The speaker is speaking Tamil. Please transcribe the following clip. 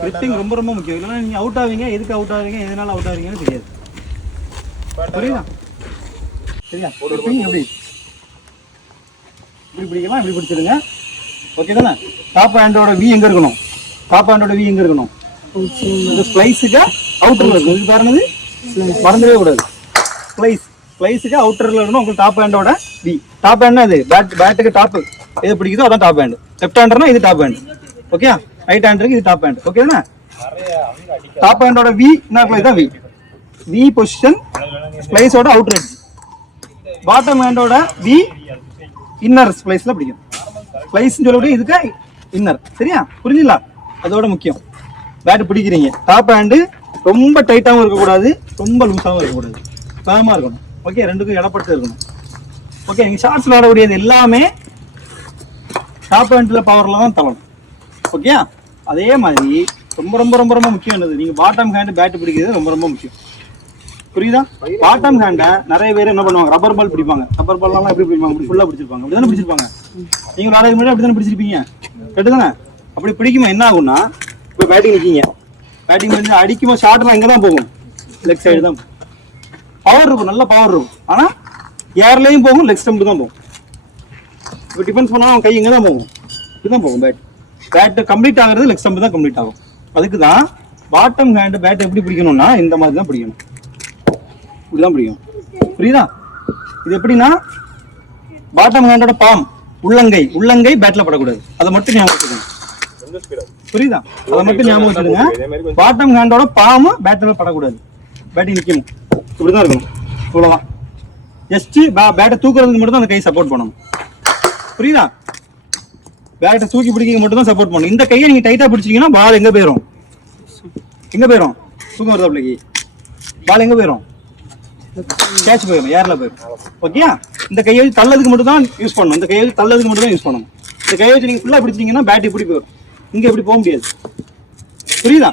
கிரிப்பிங் ரொம்ப ரொம்ப முக்கியம். இல்லைன்னா நீங்கள் அவுட் ஆவீங்க, எதுக்கு அவுட் ஆவீங்க, எதனால அவுட் ஆவீங்கன்னு தெரியாது. புரியுதா? சரியா? கிரிப்பிங் எப்படி இப்படி பிடிக்கலாம், இப்படி பிடிச்சிடுங்க. ஓகே தானே? டாப் ஹேண்டோட வி எங்கே இருக்கணும்? டாப் ஹேண்டோட வி எங்கே இருக்கணும்? இந்த ஸ்லைஸுக்கு அவுட்டரில் இருக்கும். இது பாருங்க, மறந்துடவே கூடாது. ஸ்லைஸுக்கு அவுட்டரில் இருக்கணும் உங்களுக்கு டாப் ஹேண்டோட வி. டாப் ஹேண்ட்னா அது பேட்டுக்கு டாப்பு எது பிடிக்குதோ அதான் டாப் ஹேண்டு. லெஃப்ட் ஹேண்டர்னா இது டாப் ஹேண்டு. ஓகே, ரைட் ஹேண்டருக்கு இது டாப் ஹேண்ட். ஓகே தானே? டாப் ஹேண்டோட வி என்ன இதான் வி. வி பொசிஷன் ஸ்லைஸோட அவுட்டர் எட்ஜ். பாட்டம் ஹேண்டோட வி இன்னர் ஸ்லைஸ்ல பிடிக்கும். ஸ்லைஸ் சொல்லக்கூடிய இதுக்கு இன்னர். சரியா? புரிஞ்சுங்களா? அதோட முக்கியம் பேட் பிடிக்கிறீங்க. டாப் ஹேண்டு ரொம்ப டைட்டாகவும் இருக்கக்கூடாது, ரொம்ப லூஸாகவும் இருக்கக்கூடாது, ஃபேமாக இருக்கணும். ஓகே, ரெண்டுக்கும் இடப்பட்டு இருக்கணும். ஓகே, நீங்கள் ஷார்ட்ஸ் விளையாடக்கூடியது எல்லாமே டாப் ஹேண்டில் பவரில் தான் தள்ளணும். ஓகே, அதே மாதிரி ரொம்ப ரொம்ப ரொம்ப ரொம்ப முக்கியம் என்னது, நீங்கள் பாட்டம் ஹேண்டு பேட்டு பிடிக்கிறது ரொம்ப ரொம்ப முக்கியம். புரியுதா? பாட்டம் ஹேண்டை நிறைய பேர் என்ன பண்ணுவாங்க, ரப்பர் பால் பிடிப்பாங்க. ரப்பர் பால்லாம் எப்படி பிடிப்பாங்க? அப்படி ஃபுல்லாக பிடிச்சிருப்பாங்க. அப்படி தானே பிடிச்சிருப்பாங்க. நீங்கள் விளையாடுறது முன்னாடி அப்படி தானே பிடிச்சிருப்பீங்க. கரெக்டு தானே? அப்படி பிடிக்குமா என்ன ஆகும்னா, இப்போ பேட்டிங் நிற்கிங்க, பேட்டிங் பண்ணி அடிக்கும்போது ஷார்ட்லாம் இங்கே தான் போகும், லெக் சைடு தான் பவர் இருக்கும், நல்ல பவர் இருக்கும். ஆனால் ஏர்லேயும் போகும், லெக் ஸ்டம்பு தான் போகும். இப்போ டிஃபென்ஸ் பண்ணால் அவன் கை இங்கே தான் போகும், இப்படிதான் போகும். பேட்டு கம்ப்ளீட் ஆகிறது லெக் ஸ்டம்பு தான் கம்ப்ளீட் ஆகும். அதுக்கு தான் பாட்டம் ஹேண்டு பேட் எப்படி பிடிக்கணும்னா இந்த மாதிரி தான் பிடிக்கணும், இப்படிதான் பிடிக்கணும். புரியுதா? இது எப்படின்னா பாட்டம் ஹேண்டோட பாம் உள்ளங்கை பேட்ல படக்கூடாது, அதை மட்டும் ஞாபகம் வச்சுக்கணும். புரியுதா? அதை மட்டும் ஞாபகம் வச்சுடுங்க. பாட்டம் ஹேண்டோட பாம் பேட்ல படக்கூடாது, பேட்டிங் நிற்கணும், இப்படிதான் இருக்கணும். இவ்வளவுதான். ஜஸ்ட் பேட்டை தூக்குறதுக்கு மட்டும் தான் அந்த கை சப்போர்ட் பண்ணணும். புரியுதா? பேட்டை தூக்கி பிடிக்க மட்டும் தான் சப்போர்ட் பண்ணணும். இந்த கையை நீங்க டைட்டா பிடிச்சிங்கன்னா பால் எங்க போயிடும்? தூக்கம் வருதா பிள்ளைக்கு? பால் எங்க போயிடும்? கேட்ச் போயிடும், ஏர்ல போயிடும். ஓகே, இந்த கையை வச்சு தள்ளதுக்கு மட்டும் தான் யூஸ் பண்ணணும். இந்த கையை வச்சு தள்ளதுக்கு மட்டும் தான் யூஸ் பண்ணணும். இந்த கையை வச்சு நீங்க ஃபுல்லா பிடிச்சிங்கன்னா பேட் இப்படி போயிடும், இங்க எப்படி போக முடியாது. புரியுதா?